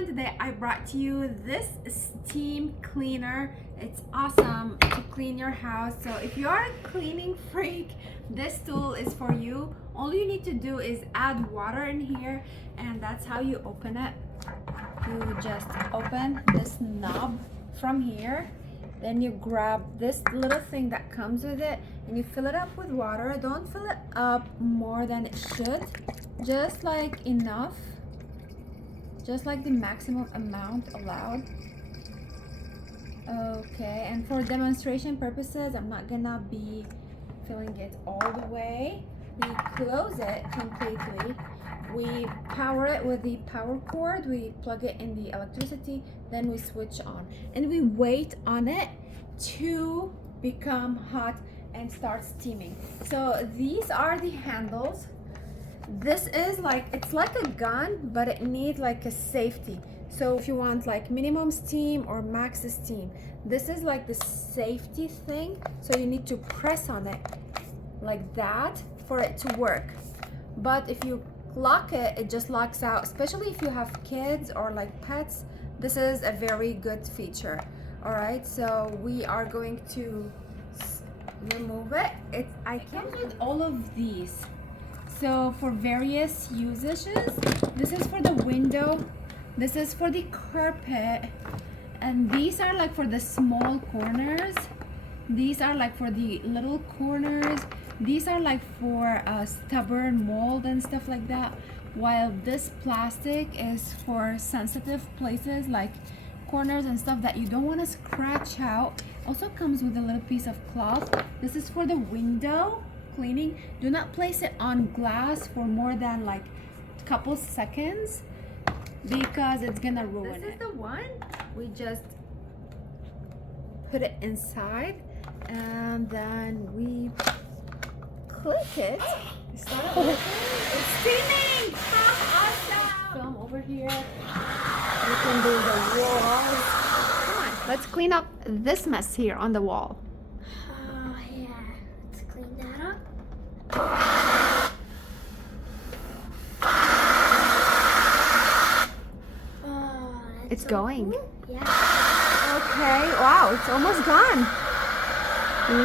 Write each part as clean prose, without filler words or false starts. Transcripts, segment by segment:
everyone, today I brought to you this steam cleaner. It's awesome to clean your house. So if you are a cleaning freak, this tool is for you. All you need to do is add water in here, and that's how you open it. You just open this knob from here, then you grab this little thing that comes with it and you fill it up with water. Don't fill it up more than it should, just like enough, just like the maximum amount allowed. Okay, and for demonstration purposes, I'm not gonna be filling it all the way. We close it completely. We power it with the power cord. We plug it in the electricity, then we switch on, and we wait on it to become hot and start steaming. So these are the handles. This is like, it's like a gun, but it needs like a safety. So if you want like minimum steam or max steam, this is like the safety thing. So you need to press on it like that for it to work. But if you lock it, it just locks out, especially if you have kids or like pets. This is a very good feature. All right, so we are going to remove it. It comes with all of these. So for various usages, this is for the window, this is for the carpet, and these are like for the small corners. These are like for the little corners. These are like for stubborn mold and stuff like that, while this plastic is for sensitive places like corners and stuff that you don't want to scratch out. Also comes with a little piece of cloth. This is for the window cleaning. Do not place it on glass for more than like a couple seconds because it's gonna ruin it. This is the one. We just put it inside and then we click it. It's steaming! Awesome! Film over here. We can do the walls. Come on, let's clean up this mess here on the wall. Oh yeah, let's clean that up. Oh, It's so going. Cool. Yeah. Okay, wow, it's almost gone.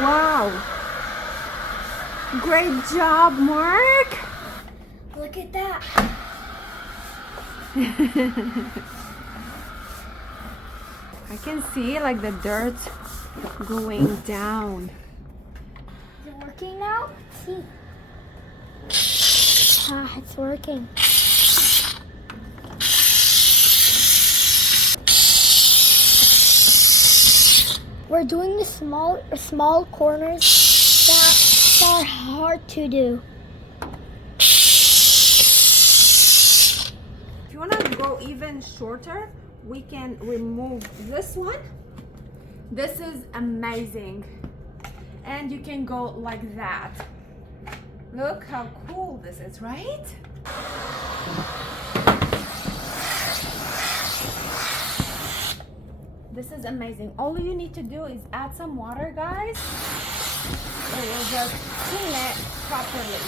Wow. Great job, Mark. Look at that. I can see like the dirt going down. Is it working now? See. Ah, it's working. We're doing the small corners that are hard to do. If you want to go even shorter, we can remove this one. This is amazing. And you can go like that. Look how cool this is, right? This is amazing. All you need to do is add some water, guys. It will just clean it properly.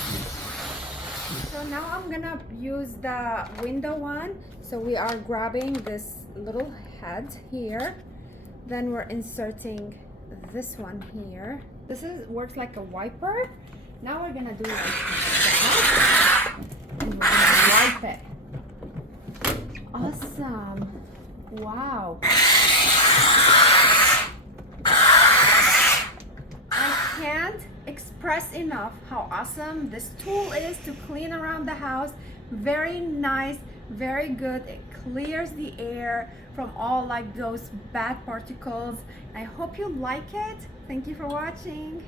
So now I'm gonna use the window one. So we are grabbing this little head here. Then we're inserting this one here. This works like a wiper. Now we're gonna do like that. And we're gonna wipe it. Awesome. Wow. I can't express enough how awesome this tool is to clean around the house. Very nice, very good. It clears the air from all like those bad particles. I hope you like it. Thank you for watching.